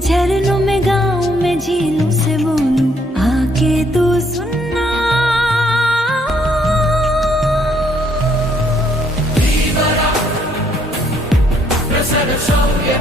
झरनों में गाँव में झीलों से बोलूं आके तू सुनना। Libera, io se ne so che